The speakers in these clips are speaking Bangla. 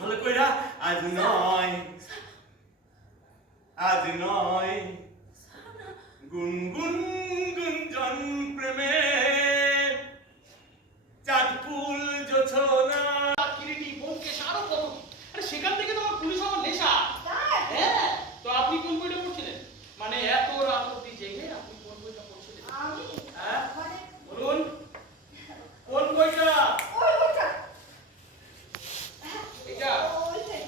ভালো কইরা আজ নয় গুনগুন গুঞ্জন প্রেমে চাঁদ ফুল জোছনা কিরিটি বোমকে সারো কত আরে সেখান থেকে তো আমার পুলিশ আমার নেশা হ্যাঁ তো আপনি কোন বইটা পড়ছিলেন মানে এত রাত অবধি জেগে আপনি কোন বইটা পড়ছিলেন আমি হ্যাঁ মানে বলুন কোন বইটা ওই ওইটা এটা ওইটাই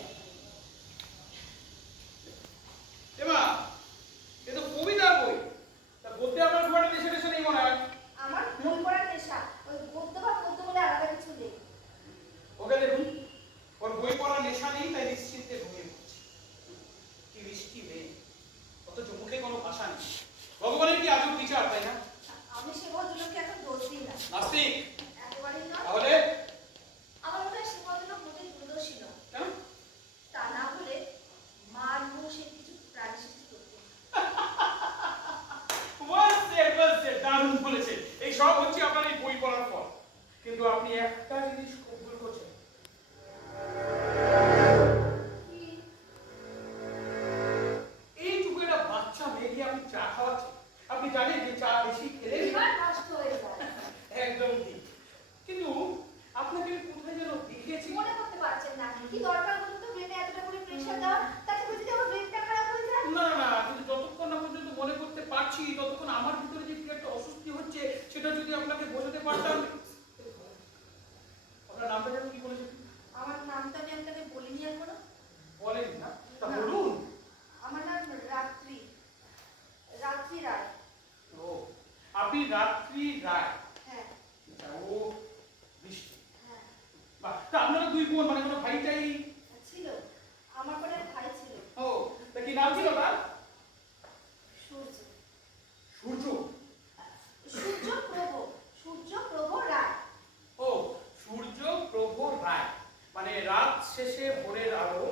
এমা এ তো কবিতার বই তা গদ্যে আমার খুব একটা দেশে দেশে নেই মনে হয় আমার বই পড়ার নেশা ওই গদ্য বা পদ্য বলে আলাদা কিছু নেই ওকে দেখুন ওর বই পড়ার নেশা নেই তাই নিশ্চিন্তে ঘুমিয়ে পড়ছে কি মিষ্টি মেয়ে অথচ মুখে কোনো ভাষা নেই ভগবানের কি আজব বিচার তাই না আমি সে ভদ্রলোককে এখন দোষ দিই না নাস্তিক একেবারেই না তাহলে আমার মনে হয় সে ভদ্রলোক মোটেই দূরদর্শী নয় কেন তা না হলে মানুষের কিছু প্রাণী সৃষ্টি করতে দারুণ বলেছে এই সব হচ্ছে আপনার এই বই পড়ার ফল কিন্তু আপনি একটা জিনিস খুব ভুল করছেন কি এইটুকু একটা বাচ্চা মেয়েকে আপনি চা খাওয়াচ্ছেন আপনি জানেন যে চা বেশি খেলে এবার নষ্ট হয়ে যায় একদম ঠিক কিন্তু আপনাকে আমি কোথায় যেন দেখেছি মনে করতে পারছেন না কি দরকার বলুন তো ব্রেনে এতটা করে প্রেশার দেওয়া তাতে বুঝি আমার ব্রেনটা খারাপ হয়ে যায় না না কিন্তু যতক্ষণ না পর্যন্ত মনে করতে পারছি ততক্ষণ আমার ভিতরে যে একটা অস্বস্তি হচ্ছে সেটা যদি আপনাকে বোঝাতে পারতাম আপনার নামটা যেন কি বলেছেন আমার নামটা আমি আপনাকে বলিনি এখনো বলেন না তা না। বলুন আমার নাম রাত্রি রাত্রি রায় ও আপনি রাত্রি রায় হ্যাঁ ও বৃষ্টি হ্যাঁ বাহ তা আপনারা দুই বোন মানে কোনো ভাইটাই ছিল আমার পরে এক ভাই ছিল ও তা কি নাম ছিল তার সূর্য সূর্য সূর্য প্রভ রায় ও সূর্য প্রভ রায় মানে রাত শেষে ভোরের আলো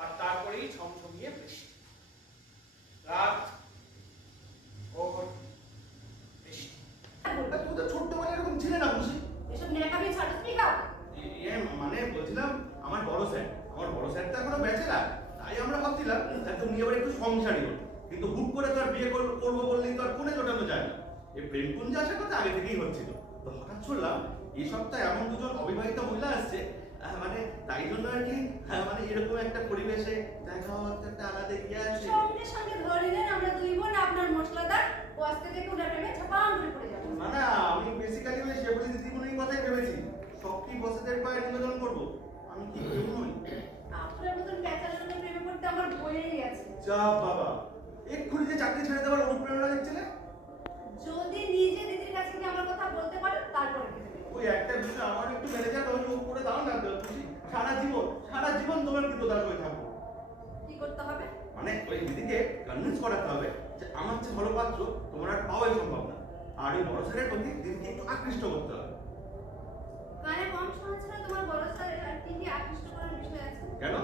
আর তারপরেই ঝমঝমিয়ে বৃষ্টি রাত ভোর বৃষ্টি তোদের ছোট্ট মানে এরকম ছিলে না বুঝি এসব নেকামি ছাড়ো স্পিকার মানে বলছিলাম আমার বড় স্যার তো এখনো ব্যাচেলার তাই আমরা ভাবছিলাম একদম নিয়ে আবার একটু সংসারী হতো কিন্তু হুট করে তো আর বিয়ে করবো বললেই তো আর কোণে জোটানো যায় না এই প্রেমপুঞ্জে আসার কথা আগে থেকেই হচ্ছিল তো হঠাৎ শুনলাম এই সপ্তাহে এমন দুজন অবিবাহিত মহিলা আসছে মানে তাই জন্য আর কি মানে এরকম একটা পরিবেশে দেখা হওয়ার তো একটা আলাদা ইয়ে আছে সঙ্গে সঙ্গে ধরে নেন আমরা দুই বোন আপনার মশলাদার ও আজকে থেকে ওনার প্রেমে ছাপাম করে পড়ে যাবো না না আমি বেসিক্যালি ওই শেফলি দিদিমণির কথাই ভেবেছি সব কি বসেদের পায়ে নিবেদন করবো আমি কি কেউ নই আপনার মতন ব্যাচেলারদের প্রেমে পড়তে আমার বইয়েই আছে যা বাবা এক্ষুনি যে চাকরি ছেড়ে দেওয়ার অনুপ্রেরণা দিচ্ছিলে যদি নিজে দিদির কাছে গিয়ে আমার কথা বলতে পারো তারপরে খেতে দেবো ওই একটা বিষয় আমার একটু ম্যানেজার ওই মুখ করে দাও না খুশি সারা জীবন তোমার কৃতদাস হয়ে থাকবো কি করতে হবে মানে ওই দিদিকে কনভিন্স করাতে হবে যে আমার যে ভালো পাত্র তোমার আর পাওয়াই সম্ভব না আর ওই বড় স্যারের প্রতি দিদিকে একটু আকৃষ্ট করতে হবে কানে কম শোনাচ্ছে না তোমার বড় স্যার আর কি কি আকৃষ্ট করার বিষয় আছে কেন